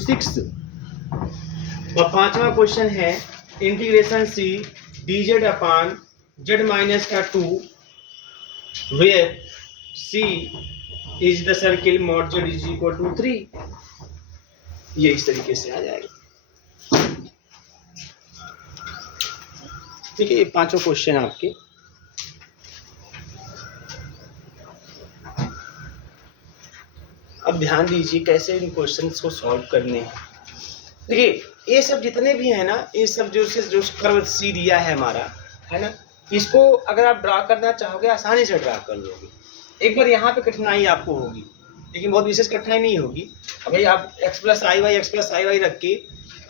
6। और पांचवा क्वेश्चन है integration C dz upon z minus का 2 where C is the circle mod z is equal to 3। ये इस तरीके से आ जाएगा। ठीक है, ये पांचों क्वेश्चन आपके। अब ध्यान दीजिए कैसे इन क्वेश्चंस को सॉल्व करने हैं। देखिए ये सब जितने भी है ना, ये सब जो कर्व सी दिया है हमारा, है ना, इसको अगर आप ड्रा करना चाहोगे आसानी से ड्रा कर लोगे। एक बार यहाँ पे कठिनाई आपको होगी, लेकिन बहुत विशेष कठिनाई नहीं होगी। भाई आप x प्लस आई वाई रख के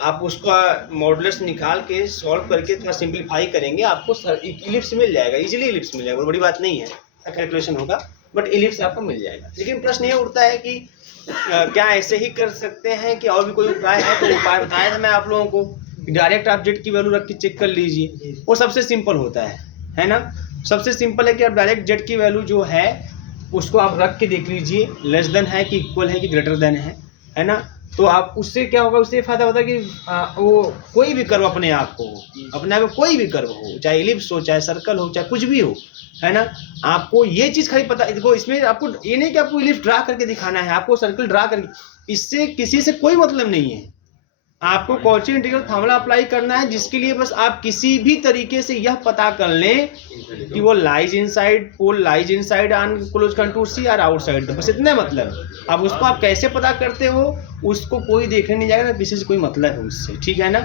आप उसका मॉडुलस निकाल के सॉल्व करके थोड़ा सिंप्लीफाई करेंगे, आपको इलिप्स मिल जाएगा, इजीली इलिप्स मिल जाएगा। बड़ी बात नहीं है, कैलकुलेशन होगा बट इलिप्स आपको मिल जाएगा। लेकिन प्रश्न ये उठता है कि क्या ऐसे ही कर सकते हैं कि और भी कोई उपाय है? तो उपाय बताया था मैं आप लोगों को, डायरेक्ट आप जेड की वैल्यू रख के चेक कर लीजिए, वो सबसे सिंपल होता है ना। सबसे सिंपल है कि आप डायरेक्ट जेड की वैल्यू जो है उसको आप रख के देख लीजिए, लेस देन है कि इक्वल है कि ग्रेटर देन है ना। तो आप उससे क्या होगा, उससे फायदा होता है कि वो कोई भी कर्व अपने आप को, अपने आप में कोई भी कर्व हो, चाहे इलिप्स हो, चाहे सर्कल हो, चाहे कुछ भी हो, है ना, आपको ये चीज़ खाली पता, देखो इसमें आपको ये नहीं कि आपको इलिप्स ड्रा करके दिखाना है, आपको सर्कल ड्रा करके, इससे किसी से कोई मतलब नहीं है। आपको कॉची इंटीग्रल फार्मूला अप्लाई करना है, जिसके लिए बस आप किसी भी तरीके से यह पता कर लें कि वो lies inside, pole lies inside on close contour C और आउटसाइड, बस इतना मतलब। अब उसको आप कैसे पता करते हो उसको कोई देखने नहीं जाएगा, ना किसी से कोई मतलब है उससे, ठीक है ना।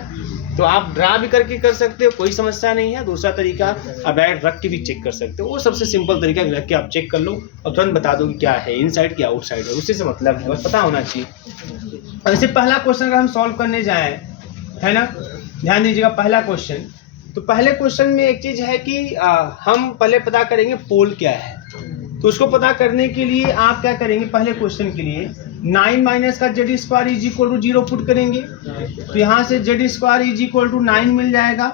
तो आप ड्रा भी करके कर सकते हो, कोई समस्या नहीं है। दूसरा तरीका आप डायरेक्ट रख के भी चेक कर सकते हो, वो सबसे सिंपल तरीका रख के आप चेक कर लो और तुरंत बता दो कि क्या है इनसाइड क्या आउटसाइड है, उससे मतलब है, बस पता होना चाहिए। अब इसे पहला क्वेश्चन अगर हम सॉल्व करने जाएं, है ना, ध्यान दीजिएगा पहला क्वेश्चन। तो पहले क्वेश्चन में एक चीज है कि हम पहले पता करेंगे पोल क्या है। तो उसको पता करने के लिए आप क्या करेंगे, पहले क्वेश्चन के लिए 9 माइनस का Z square is equal to 0 put करेंगे। तो यहाँ से Z square is equal to 9 मिल जाएगा,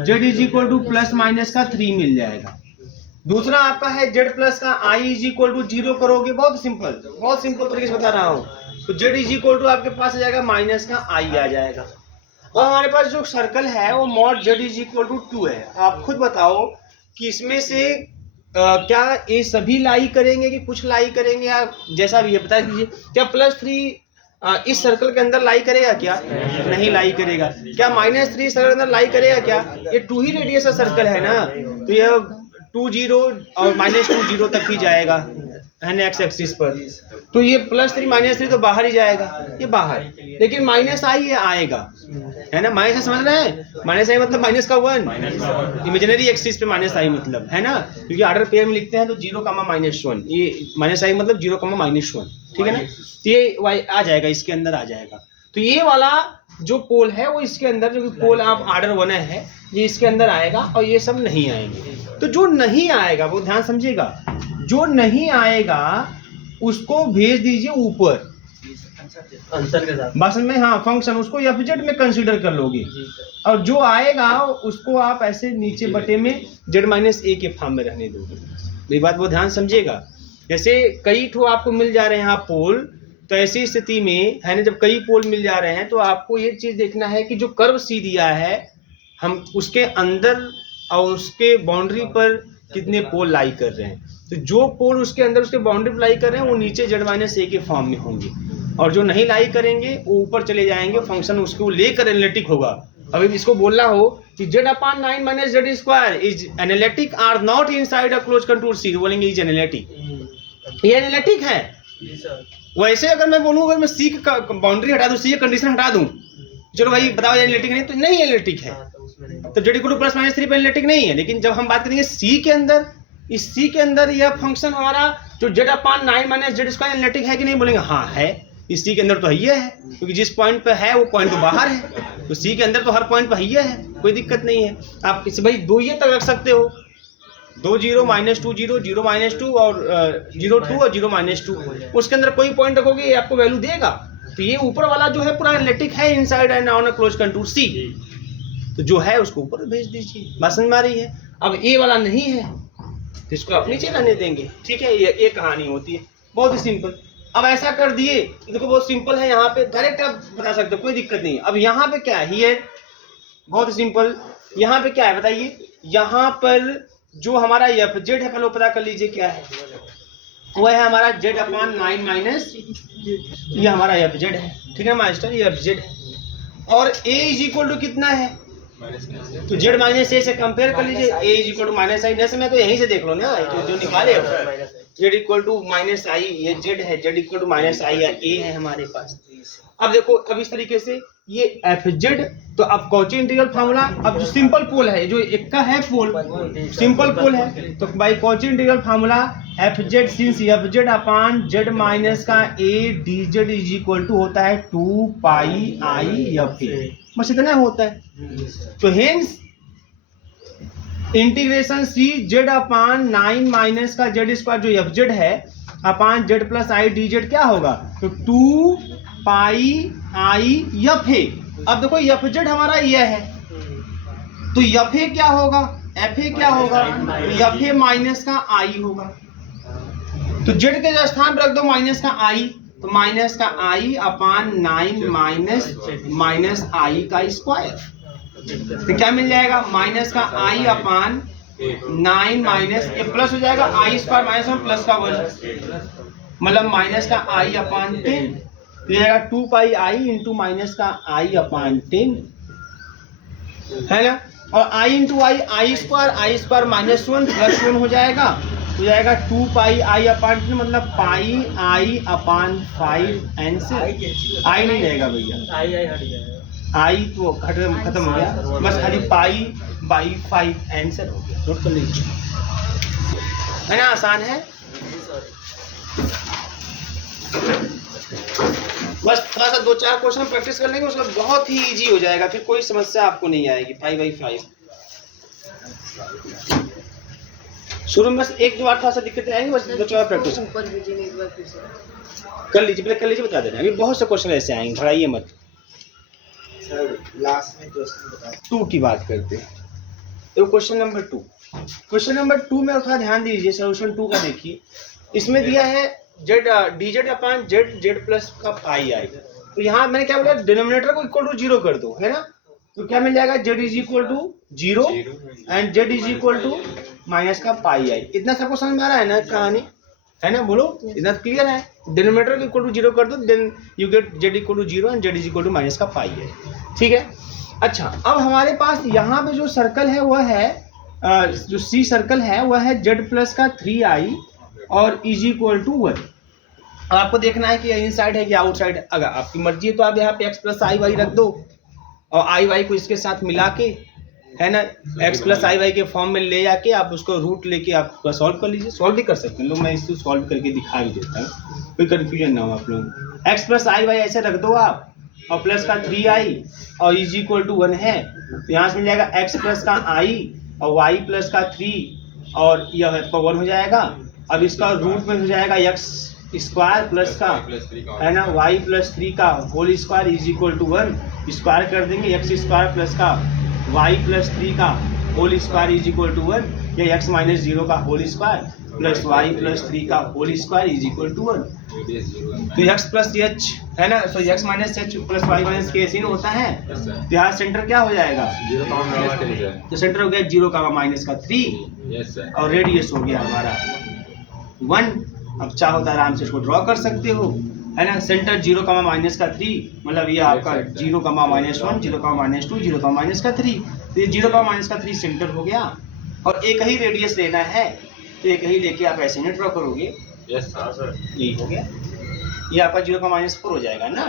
Z is equal to plus minus का 3 मिल जाएगा। दूसरा आपका है जेड प्लस का आई इज इक्वल टू 0 करोगे, बहुत सिंपल तरीके से बता रहा हूँ। तो जेड इज इक्वल टू आपके पास आ जाएगा माइनस का आई आ जाएगा। और हमारे पास जो सर्कल है वो mod Z is equal to 2 है। आप खुद बताओ कि इसमें से क्या ये सभी लाई करेंगे कि कुछ लाई करेंगे, या जैसा भी है बता दीजिए। क्या +3 इस सर्कल के अंदर लाई करेगा? क्या नहीं लाई करेगा। क्या -3 सर्कल के अंदर लाई करेगा? क्या ये 2 ही रेडियस का सर्कल है ना, तो ये 2 0 और -2 0 तक ही जाएगा, है ना, एक्स एक्सिस पर। तो ये +3 -3 तो बाहर ही जाएगा, ये बाहर, लेकिन माइनस आई ये आएगा, है ना। माइनस आई समझ रहे हैं, माइनस आई मतलब माइनस का 1, इमेजिनरी एक्सिस पे माइनस आई मतलब, है ना, क्योंकि ऑर्डर पेयर में लिखते हैं तो 0, -1, ये माइनस आई मतलब 0, -1, ठीक है ना। तो ये वाई आ जाएगा, इसके अंदर आ जाएगा। तो ये वाला जो पोल है वो इसके अंदर, जो कि पोल आप ऑर्डर 1 है, ये इसके अंदर आएगा और ये सब नहीं आएंगे। तो जो नहीं आएगा वो ध्यान समझिएगा, जो नहीं आएगा उसको भेज दीजिए ऊपर आंसर के साथ, भाषण में, हाँ, फंक्शन उसको एफजेड में कंसीडर कर लोगे, और जो आएगा उसको आप ऐसे नीचे बटे में z-a के फॉर्म में रहने दोगे। ये बात वो ध्यान समझिएगा। जैसे कई ठो आपको मिल जा रहे हैं यहाँ पोल, तो ऐसी स्थिति में, है ना, जब कई पोल मिल जा रहे हैं तो आपको ये चीज देखना है कि जो कर्व सी दिया है हम उसके अंदर और उसके बाउंड्री पर कितने पोल लाई कर रहे हैं। तो जो पोल उसके अंदर उसके बाउंड्री पर लाई कर रहे हैं वो नीचे z-a के फॉर्म में होंगे, और जो नहीं लाई करेंगे वो ऊपर चले जाएंगे, फंक्शन उसको लेकर एनालिटिक होगा। अभी इसको बोलना हो कि z/9 minus Z square is analytic or not inside a close contour C, बोलेंगे इज एनालिटिक, ये एनालिटिक है। वैसे अगर मैं बोलूँ, अगर मैं सी का बाउंड्री हटा दूं, सी का कंडीशन हटा दूं, चलो भाई बताओ एनालिटिक नहीं, तो नहीं एनालिटिक है, तो जेड इक्वल टू +-3 पे एनालिटिक नहीं है। लेकिन जब हम बात करेंगे सी के अंदर, इस सी के अंदर यह फंक्शन हमारा जो z/9 minus Z square analytic है कि नहीं, बोलेंगे हाँ है, इस सी के अंदर तो है, क्योंकि जिस पॉइंट पे है वो पॉइंट तो बाहर है, तो सी के अंदर तो हर पॉइंट पे है, कोई दिक्कत नहीं है। आप इसे भाई 2 ये तक रख सकते हो, 2 0 -2 0 0 -2 और 0 2 और 0 -2, उसके अंदर कोई पॉइंट रखोगे ये आपको वैल्यू देगा। तो ये ऊपर वाला जो है पूरा एनालिटिक है, inside and on a close contour C, तो जो है उसको ऊपर भेज दीजिए, बात समझ में आ रही है। अब ए वाला नहीं है तो इसको आप नीचे रहने देंगे, ठीक है। ये कहानी होती है, बहुत ही सिंपल। अब ऐसा कर दिए, देखो बहुत सिंपल है, यहाँ पे डायरेक्ट आप बता सकते हो, कोई दिक्कत नहीं। अब यहाँ पे क्या है, ये बहुत सिंपल, यहाँ पे क्या है बताइए, यहाँ पर जो हमारा एफ जेड है, पहले पता कर लीजिए क्या है, वो है हमारा जेड अपॉन 9 माइनस, ये हमारा एफ जेड है, ठीक है मास्टर, ये एफ जेड है। और ए इज इक्वल टू कितना है, तो जेड माइनस ए से कंपेयर कर लीजिए, ए इज इक्वल टू माइनस आई, जैसे मैं तो यहीं से देख लो ना, जो निकाले जेड इक्वल टू माइनस आई, ये जेड है, जेड इक्वल टू माइनस आई या ए है हमारे पास। अब देखो, अब इस तरीके से ये एफ जेड, तो अब कॉची इंटीग्रल फार्मूला, अब जो सिंपल पोल है, जो एक का है पोल, सिंपल पोल है, तो by Cauchy integral formula F Z since F Z upon Z minus का A D Z is equal to होता है 2 पाई आई एफ ए, बस इतना होता है। तो हेंस इंटीग्रेशन सी जेड अपॉन 9 माइनस का जेड स्क्वायर जो एफ जेड है upon Z plus I D Z क्या होगा, तो 2 पाई आई एफ ए। अब देखो एफ जेड हमारा यह है, तो एफ ए क्या होगा, एफ ए क्या होगा, एफ ए माइनस का आई होगा, तो जेड के स्थान पर रख दो माइनस का आई, तो माइनस का आई अपॉन 9 माइनस आई का स्क्वायर, तो क्या मिल जाएगा, माइनस का आई अपॉन 9 माइनस, ये प्लस हो जाएगा आई स्क्वायर माइनस 1 प्लस का 1, मतलब माइनस का आई अपॉन 10, तो ये आएगा 2 पाई आई इंटू माइनस का आई अपॉन 10, है ना। और आई इंटू आई स्क्वायर माइनस 1 प्लस 1 हो जाएगा, तो जाएगा 2 पाई आई अपॉन 10, मतलब पाई आई अपॉन 5 आंसर। आई नहीं रहेगा भैया, आई तो खत्म हो गया, बस खाली पाई बाई 5 आंसर हो गया, नोट कर लीजिए, है ना, आसान है। बस थोड़ा सा 2-4 क्वेश्चन प्रैक्टिस कर लेंगे, उसका बहुत ही इजी हो जाएगा, फिर कोई समस्या आपको नहीं आएगी। 5/5 शुरू में बस 1-2 बार थोड़ा सा दिक्कतें आएंगी, बस 2-4 प्रैक्टिस कर लीजिए, पहले कर लीजिए, बता देना। अभी बहुत से क्वेश्चन ऐसे आएंगे, घबराइए मत। सर लास्ट में क्वेश्चन बताओ, 2 की बात करते हैं, तो क्वेश्चन नंबर 2, क्वेश्चन नंबर 2 में थोड़ा ध्यान दीजिए, सोल्यूशन 2 का देखिए, इसमें दिया है Z D Z upon Z Z plus का पाई आई, तो यहाँ मैंने क्या बोला, डिनोमिनेटर को इक्वल टू 0 कर दो, है ना, तो क्या मिल जाएगा, Z is equal to 0 and Z is equal to minus का पाई आई। इतना सबको समझ में आ रहा है ना कहानी, है ना, बोलो, इतना क्लियर है। डिनोमिनेटर को इक्वल टू 0 कर दो, then you get Z equal to 0 and Z is equal to minus का पाई आई, ठीक है। अच्छा, अब हमारे पास यहाँ पे जो सर्कल है वह है, जो सी सर्कल है वह है जेड प्लस का 3i और इज इक्वल टू 1। अब आपको देखना है कि इन साइड है कि आउट साइड, अगर आपकी मर्जी है तो आप यहाँ पे x प्लस आई वाई रख दो और आई वाई को इसके साथ मिला के, है ना, x प्लस आई वाई के फॉर्म में ले जाके आप उसको रूट लेके आप सॉल्व कर लीजिए, सॉल्व भी कर सकते हैं लोग, मैं इसको सॉल्व करके दिखा भी देता हूँ, कोई कन्फ्यूजन ना हो आप लोग। x प्लस आई वाई ऐसे रख दो आप, और प्लस का 3i और इज इक्वल टू 1 है, तो यहाँ से मिल जाएगा x प्लस का i और y प्लस का 3 और यह 1 हो जाएगा। अब इसका रूट में हो जाएगा x स्क्वायर प्लस का, है ना, y प्लस 3 का whole square is equal to 1, square कर देंगे x स्क्वायर प्लस का y प्लस 3 का whole square is equal to 1, या x माइनस 0 का whole square plus y plus 3 का whole square is equal to 1, तो x प्लस h, है ना, तो x minus h plus y minus k ऐसे होता है, तो यहाँ सेंटर क्या हो जाएगा, तो सेंटर हो गया 0 माइनस का 3 और रेडियस हो गया हमारा 1। अब चाहो तो आराम से इसको ड्रॉ कर सकते हो, है ना, सेंटर 0 माइनस का 3, मतलब ये आपका 0 माइनस 1, 0 माइनस 2, 0 माइनस का 3, तो ये 0 माइनस का 3 सेंटर हो गया। और एक ही रेडियस लेना है, तो एक ही लेके आप ऐसे नहीं ड्रॉ करोगे, यस सर, ये हो गया, ये आपका 0 माइनस 4 हो जाएगा ना,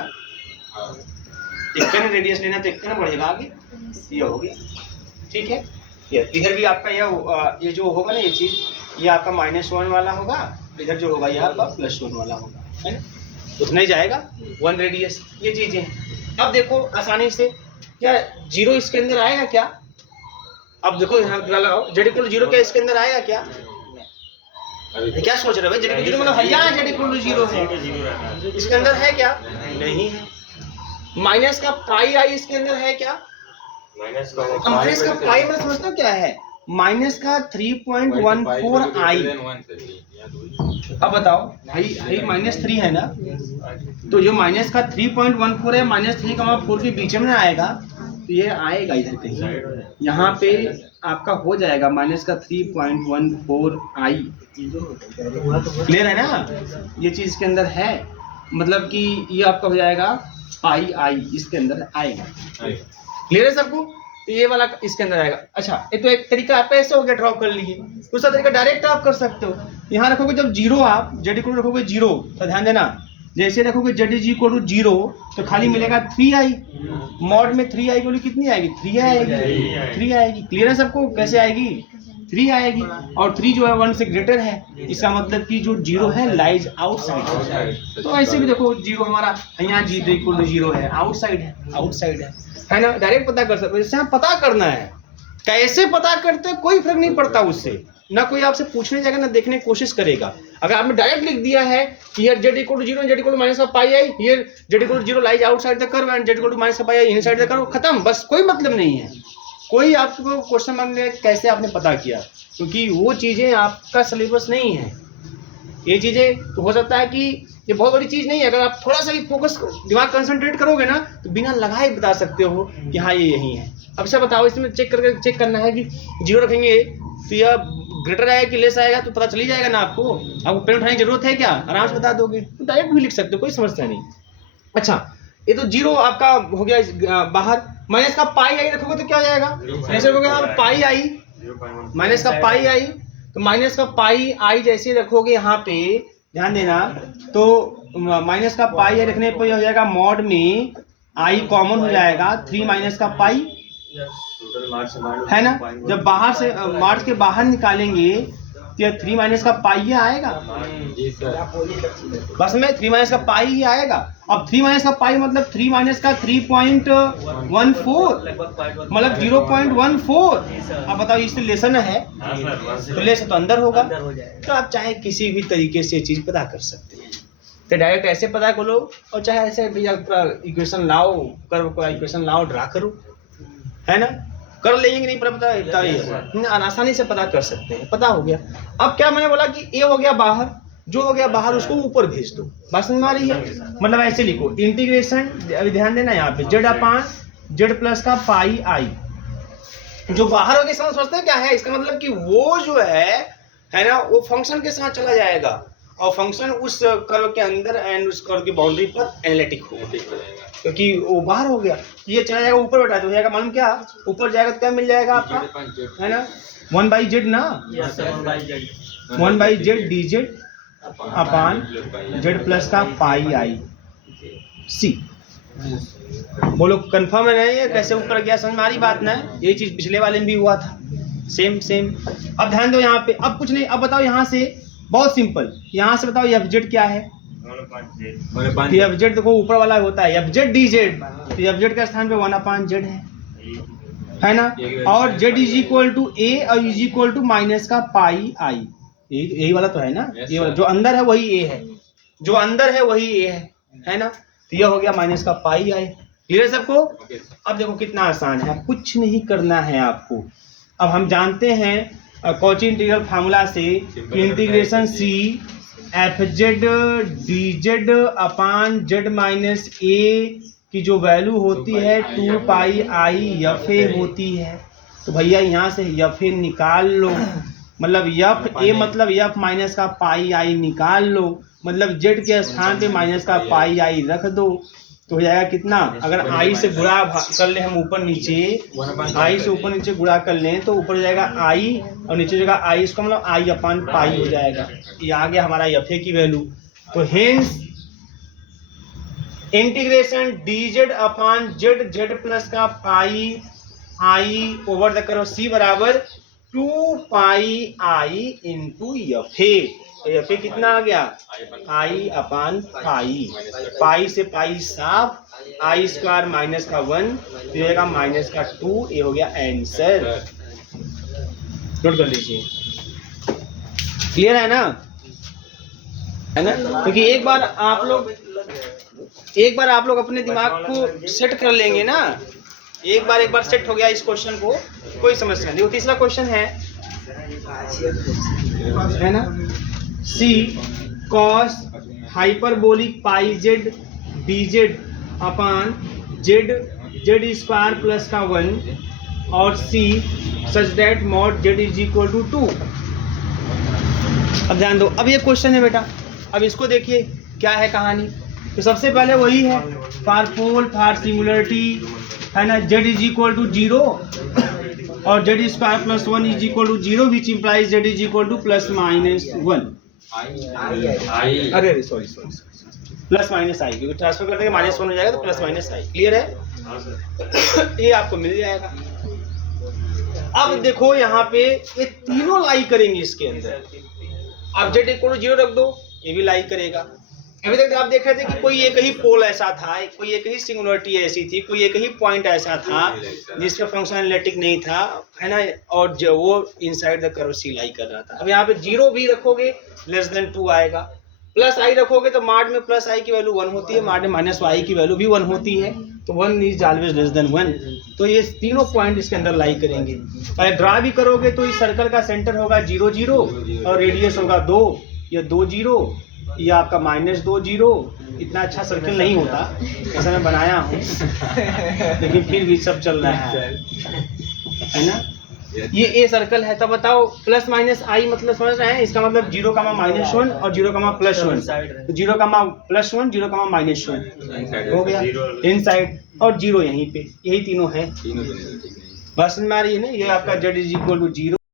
एक रेडियस लेना तो एक बढ़ेगा आगे, ये हो गया, ठीक है। इधर भी आपका ये जो होगा ना, ये चीज, ये आपका -1 वाला होगा, इधर जो होगा ये आपका +1 वाला होगा, है ना, उतना ही जाएगा 1 रेडियस, ये चीजें हैं। अब देखो आसानी से, क्या 0 इसके अंदर आएगा क्या, अब देखो यहाँ लगाओ, जेड इक्वल 0 क्या इसके अंदर आएगा क्या, क्या सोच रहे हो भाई, जेड इक्वल 0 मतलब है यहाँ जेड इक्वल 0 है, इसके अंदर है क्या, नहीं है। माइनस का पाई आई इसके अंदर है क्या, माइनस का पाई में समझते हो क्या है, माइनस का 3.14i, अब बताओ हाई -3 है ना, तो जो माइनस का 3.14 है माइनस 3,4 के बीच में ना आएगा, तो ये आएगा इधर कहीं, यहाँ पे आपका हो जाएगा माइनस का 3.14i। क्लियर है ना, ये चीज के अंदर है, मतलब कि ये आपका हो जाएगा पाई आई, इसके अंदर आएगा। क्लियर है सबको, तो ये वाला इसके अंदर आएगा। अच्छा, ये तो एक तरीका आप ऐसे हो गया, ड्रॉ कर लिए। दूसरा तरीका डायरेक्ट आप कर सकते हो, यहाँ रखोगे जब जीरो, आप जेड इक्वल रखोगे जीरो, तो ध्यान देना जैसे रखोगे Z is equal to zero तो खाली मिलेगा 3i, मॉड में 3i की वैल्यू कितनी आएगी, 3 आएगी, 3 आएगी। क्लियर है सबको, कैसे आएगी, 3 आएगी, और 3 जो है 1 से ग्रेटर है, इसका मतलब कि जो जीरो है लाइज आउटसाइड। तो ऐसे भी देखो जीरो हमारा यहाँ जीरो इक्वल टू जीरो है, आउटसाइड है, आउटसाइड है ना, डायरेक्ट पता कर सकते हो। जैसे पता करना है, कैसे पता करते कोई फर्क नहीं पड़ता उससे, ना कोई आपसे पूछने जाएगा ना देखने की कोशिश करेगा। अगर आपने डायरेक्ट लिख दिया है कि here z equal to 0 and z equal to minus of pi I, here z equal to 0 lies outside the curve and z equal to minus of pi I inside the curve, खत्म, बस कोई मतलब नहीं है। कोई आपको question मांगने कैसे आपने पता किया, क्योंकि वो चीजें आपका सिलेबस नहीं है। ये चीजें तो हो सकता है कि ये बहुत बड़ी चीज नहीं है, अगर आप थोड़ा सा भी फोकस दिमाग कंसंट्रेट करोगे ना तो बिना लगाए बता सकते हो कि हाँ ये यही है। अब से बताओ, इसमें चेक करना है कि जीरो रखेंगे तो यह ग्रेटर आएगा कि लेस आएगा, तो पता चल ही जाएगा ना आपको। आपको पेन उठाने की जरूरत है क्या, आराम से बता दोगे, तो डायरेक्ट भी लिख सकते हो, कोई समस्या नहीं। अच्छा, ये तो जीरो आपका हो गया बाहर, माइनस का पाई आई रखोगे तो क्या हो जाएगा, ऐसे रखोगे आप पाई आई, माइनस का पाई आई, तो माइनस का पाई आई जैसे रखोगे यहाँ पे ध्यान देना, तो माइनस का पाई आई रखने पर हो जाएगा मॉड में आई कॉमन हो जाएगा 3 माइनस का पाई, है ना। जब बाहर से मार्च के बाहर निकालेंगे तो 3 माइनस का पाई ही आएगा, बस में 3 माइनस का पाई ही आएगा। अब 3 माइनस का पाई मतलब 3 माइनस का 3.14 मतलब 0.14। अब बताओ इससे लेसन है, तो लेसन तो अंदर होगा, तो आप चाहे किसी भी तरीके से चीज पता कर सकते हैं। तो डायरेक्ट ऐसे पता करो, और चाहे ऐसे इक्वेशन लाओ, कर्व को इक्वेशन लाओ, ड्रा करो, है ना, कर लेंगे नहीं पता, आसानी से पता कर सकते हैं। पता हो गया। अब क्या मैंने बोला कि ए हो गया बाहर, जो हो गया बाहर उसको ऊपर भेज दो, बात समझ में आ रही है। मतलब ऐसे लिखो इंटीग्रेशन, अभी ध्यान देना यहाँ पे जेड अपान जेड प्लस का पाई आई, जो बाहर हो गया समझते हैं क्या है, इसका मतलब कि वो जो है ना, वो फंक्शन के साथ चला जाएगा, और फंक्शन उस कर्व के अंदर एंड उस कर्व की बाउंड्री पर एनालिटिक होगा, क्योंकि वो बाहर हो गया। ये चला जाएगा ऊपर, बैठा तो हो जाएगा मालूम क्या, ऊपर जाएगा तो क्या मिल जाएगा आपका, है ना, 1/z ना, 1/z dz upon z plus का पाई आई सी। बोलो कंफर्म है ना, ये कैसे ऊपर गया, समझ में आ रही बात ना। यही चीज पिछले वाले में भी हुआ था, सेम सेम। अब ध्यान दो यहाँ पे, अब कुछ नहीं, अब बताओ यहाँ से बहुत सिंपल, यहाँ से बताओ fz क्या है, fz देखो ऊपर वाला होता है fz dz, तो fz के स्थान पे 1/z है ना, और z is equal to a और इज इक्वल टू माइनस का पाई आई, यही वाला तो है ना, ये वाला जो अंदर है वही a है, जो अंदर है वही a है ना, तो यह हो गया माइनस का पाई आई। क्लियर है सबको। अब देखो कितना आसान है, कुछ नहीं करना है आपको। अब हम जानते हैं कॉची इंटीग्रल फार्मूला से, integration C F Z D Z upon Z minus A की जो वैल्यू होती है 2 पाई आई एफ ए होती है। तो भैया यहाँ से एफ ए निकाल लो, मतलब एफ ए मतलब एफ माइनस का पाई आई निकाल लो, मतलब जेड के स्थान पे माइनस का पाई आई रख दो, तो हो जाएगा कितना। अगर आई से गुणा कर ले हम ऊपर नीचे, आई से ऊपर नीचे गुणा कर लें तो ऊपर हो जाएगा आई और नीचे जगह आई, इसका मतलब आई अपान पाई हो जाएगा। ये आ गया हमारा एफ ए की वैल्यू। तो hence integration D Z upon Z Z plus का pi I over the curve C बराबर 2 pi I into F A. F A कितना आ गया, आई अपान पाई, पाई से पाई साफ, आई स्क्वायर माइनस का 1 तो माइनस का 2, ये हो गया आंसर। नोट कर लीजिए। क्लियर है ना, है ना, क्योंकि एक बार आप लोग अपने दिमाग को सेट कर लेंगे ना, एक बार सेट हो गया इस क्वेश्चन को, कोई समस्या नहीं। तीसरा क्वेश्चन है ना, C cos hyperbolic pi Z D Z upon Z Z square plus का 1 और C such that mod Z is equal to 2। अब ध्यान दो, अब ये क्वेश्चन है बेटा, अब इसको देखिए क्या है कहानी। तो सबसे पहले वही है फॉर पोल फॉर सिंगुलरिटी है ना, जेड इज इक्वल टू 0 और Z square plus 1 is equal to 0 which implies Z is equal to plus minus 1। अरे सॉरी प्लस माइनस आई, क्योंकि ट्रांसफर करने के -1 हो जाएगा तो प्लस माइनस आई। क्लियर है? ये आपको मिल जाएगा। अब देखो यहाँ पे ये तीनों लाई करेंगे इसके अंदर। आप जेड इक्वल टू 0 रख दो, ये भी लाई करेगा। अभी तक आप देख रहे थे कि कोई एक ही पोल ऐसा था, कोई एक ही सिंगुलरिटी ऐसी थी, कोई एक ही पॉइंट ऐसा था जिसका फंक्शन एनालिटिक नहीं था, है ना, और जो वो इनसाइड द कर्व सी लाई कर रहा था। अब यहाँ पे 0 भी रखोगे लेस देन 2 आएगा, प्लस आई रखोगे तो माड में प्लस आई की वैल्यू 1 होती है, माड में माइनस आई की वैल्यू भी 1 होती है, तो 1 इज ऑलवेज लेस देन 1। तो ये तीनों पॉइंट इसके अंदर लाई करेंगे। अगर ड्रा भी करोगे तो इस सर्कल का सेंटर होगा 0 0 और रेडियस होगा 2 या 2 0 या आपका -2 0। इतना अच्छा सर्कल नहीं होता, ऐसा मैं बनाया हूँ लेकिन फिर भी सब चल रहा है ना। ये ए सर्कल है, तब बताओ प्लस माइनस आई मतलब समझ रहे हैं, इसका मतलब 0, -1 और 0, +1, तो 0, +1 0, -1 हो गया इनसाइड और 0 यहीं पे, यही तीनों है। बस समझ में आ रही है ना, ये आपका जेड इज इक्वल टू 0।